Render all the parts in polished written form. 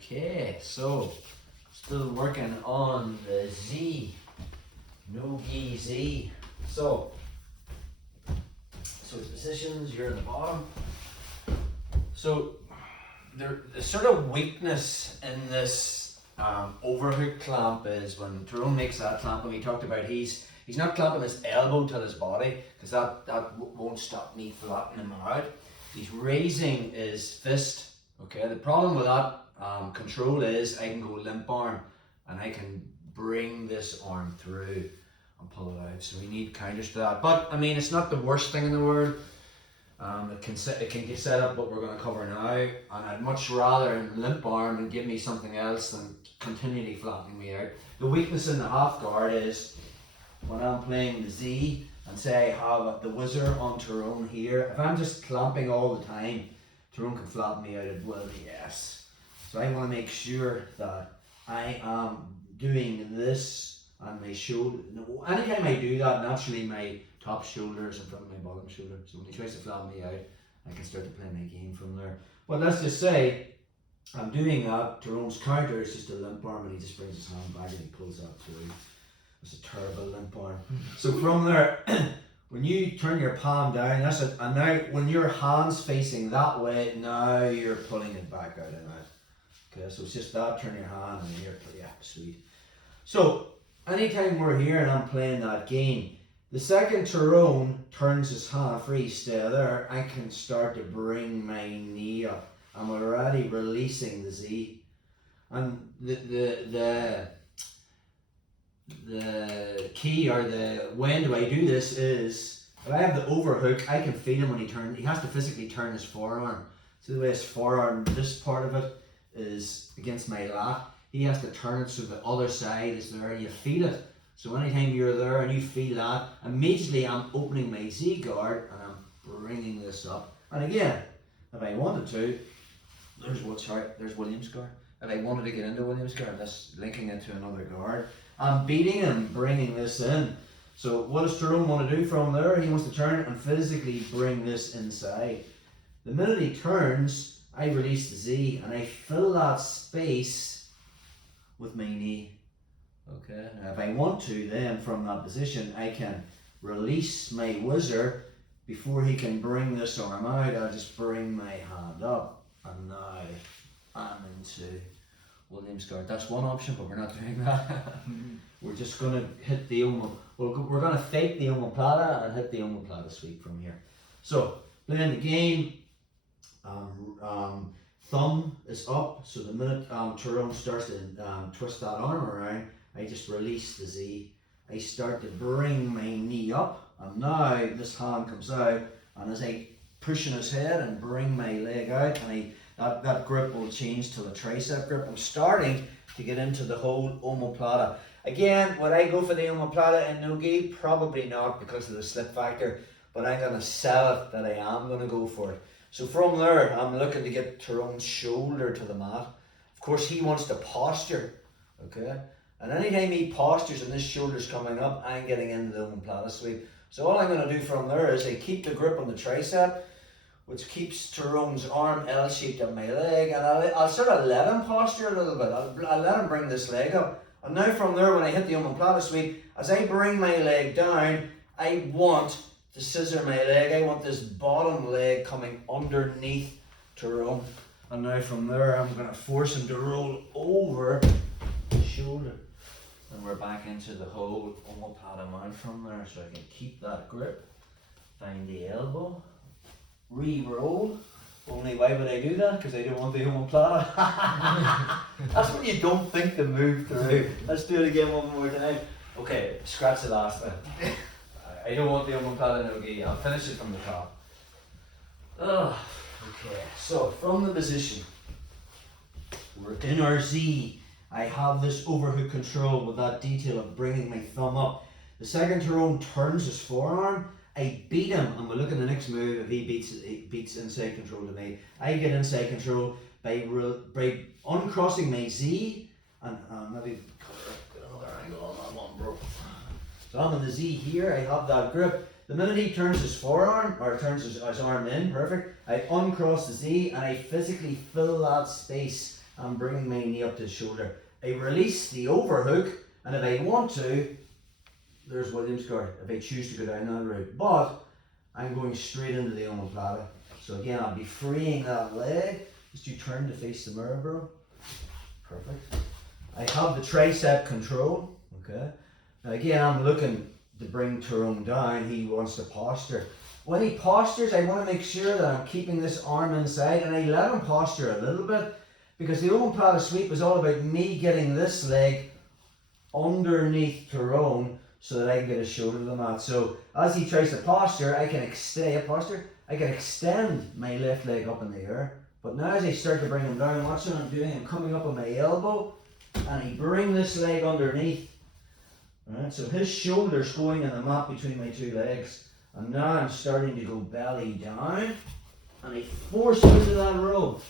Okay, so still working on the Z, no-gi Z. So the positions, you're in the bottom. So the sort of weakness in this overhook clamp is when Tyrone makes that clamp, and we talked about he's not clamping his elbow to his body, because that won't stop me flattening him out. He's raising his fist. Okay, the problem with that control is I can go limp arm and I can bring this arm through and pull it out. So we need counters to that. But I mean, it's not the worst thing in the world. It can get set up what we're going to cover now, and I'd much rather limp arm and give me something else than continually flattening me out. The weakness in the half guard is when I'm playing the Z and say I have the whizzer on Tyrone here, if I'm just clamping all the time, Tyrone can flatten me out at will, yes. So I want to make sure that I am doing this on my shoulder. No, anytime I do that, naturally my top shoulder is in front of my bottom shoulder. So when he tries to flatten me out, I can start to play my game from there. But let's just say I'm doing that. Tyrone's counter is just a limp arm, and he just brings his hand back and he pulls that through. It's a terrible limp arm. So from there, when you turn your palm down, that's it. And now when your hand's facing that way, now you're pulling it back out of that. Okay, so it's just that, turn your hand and you're, yeah, sweet. So anytime we're here and I'm playing that game, the second Tyrone turns his hand free, stay there, I can start to bring my knee up. I'm already releasing the Z. And the key, or the when do I do this, is if I have the overhook, I can feel him when he turns. He has to physically turn his forearm. So the way his forearm, this part of it is against my lat, he has to turn it so the other side is there and you feel it. So anytime you're there and you feel that, immediately I'm opening my Z guard and I'm bringing this up. And again, if I wanted to, there's William's guard. If I wanted to get into William's guard, that's linking into another guard. I'm beating and bringing this in. So what does Tyrone want to do from there? He wants to turn and physically bring this inside. The minute he turns, I release the Z and I fill that space with my knee. Okay, now if I want to, then from that position, I can release my whizzer before he can bring this arm out. I'll just bring my hand up, and now I'm into William's guard. That's one option, but we're not doing that. We're just going to hit the we're going to fake the omoplata and hit the omoplata sweep from here. So playing the game, thumb is up. So the minute Tyrone starts to twist that arm around, I just release the Z. I start to bring my knee up, and now this hand comes out, and as I push in his head and bring my leg out, and that grip will change to the tricep grip. I'm starting to get into the whole omoplata. Again, would I go for the omoplata in no-gi? Probably not, because of the slip factor, but I'm going to sell it that I am going to go for it. So from there, I'm looking to get Tyrone's shoulder to the mat. Of course, he wants to posture, okay? And anytime he postures and this shoulder's coming up, I'm getting into the omoplata sweep. So all I'm going to do from there is I keep the grip on the tricep, which keeps Tyrone's arm L-shaped on my leg, and I'll sort of let him posture a little bit. I'll let him bring this leg up. And now from there, when I hit the omoplata sweep, as I bring my leg down, I want to scissor my leg. I want this bottom leg coming underneath Tyrone. And now from there, I'm going to force him to roll over the shoulder. And we're back into the whole omoplata mount from there, so I can keep that grip, find the elbow, re-roll. Only why would I do that? Because I don't want the omoplata. That's when you don't think to move through. Let's do it again one more time. Okay, scratch the last bit. I don't want the omoplata no-gi. I'll finish it from the top. Okay, so from the position, we're in our Z. I have this overhook control with that detail of bringing my thumb up. The second Tyrone turns his forearm, I beat him, and we'll look at the next move. If he beats inside control to me, I get inside control by uncrossing my Z, and maybe get another angle on that one, bro. So I'm on the Z here, I have that grip. The minute he turns his forearm, or turns his arm in, perfect, I uncross the Z and I physically fill that space I'm bringing my knee up to the shoulder. I release the overhook, and if I want to, there's Williams guard, if I choose to go down that route. But I'm going straight into the omoplata. So again, I'll be freeing that leg. Just you turn to face the mirror, bro. Perfect. I have the tricep control. Okay. Now again, I'm looking to bring Tyrone down. He wants to posture. When he postures, I want to make sure that I'm keeping this arm inside, and I let him posture a little bit, because the omoplata sweep is all about me getting this leg underneath Tyrone so that I can get his shoulder to the mat. So as he tries to posture, I can extend my left leg up in the air. But now as I start to bring him down, watch what I'm doing. I'm coming up on my elbow, and I bring this leg underneath. Alright, so his shoulder's going in the mat between my two legs. And now I'm starting to go belly down, and I force him into that row.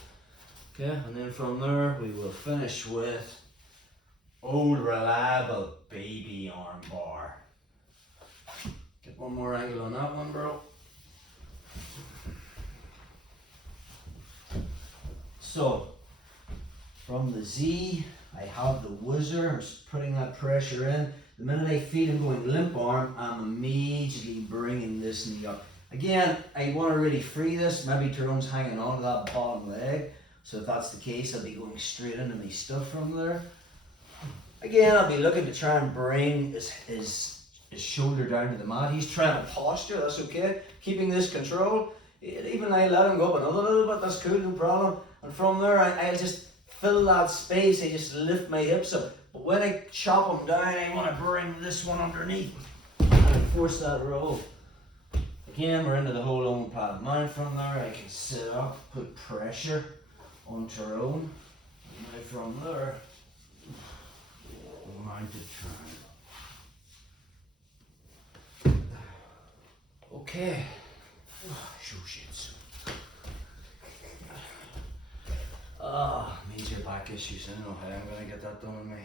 Okay, and then from there we will finish with old reliable baby arm bar. Get one more angle on that one, bro. So, from the Z, I have the whizzer. I'm just putting that pressure in. The minute I feel him going limp arm, I'm immediately bringing this knee up. Again, I want to really free this. Maybe Tyrone's hanging on to that bottom leg. So if that's the case, I'll be going straight into my stuff from there. Again, I'll be looking to try and bring his shoulder down to the mat. He's trying to posture, that's okay. Keeping this control. Even I let him go up another little bit, that's cool, no problem. And from there, I'll just fill that space. I just lift my hips up. But when I chop him down, I want to bring this one underneath and I force that roll. Again, we're into the whole omoplata mount from there. I can sit up, put pressure on Tyrone. And now from there, mounted turn. Okay. Show shits. Major back issues. I don't know how I'm going to get that done with me.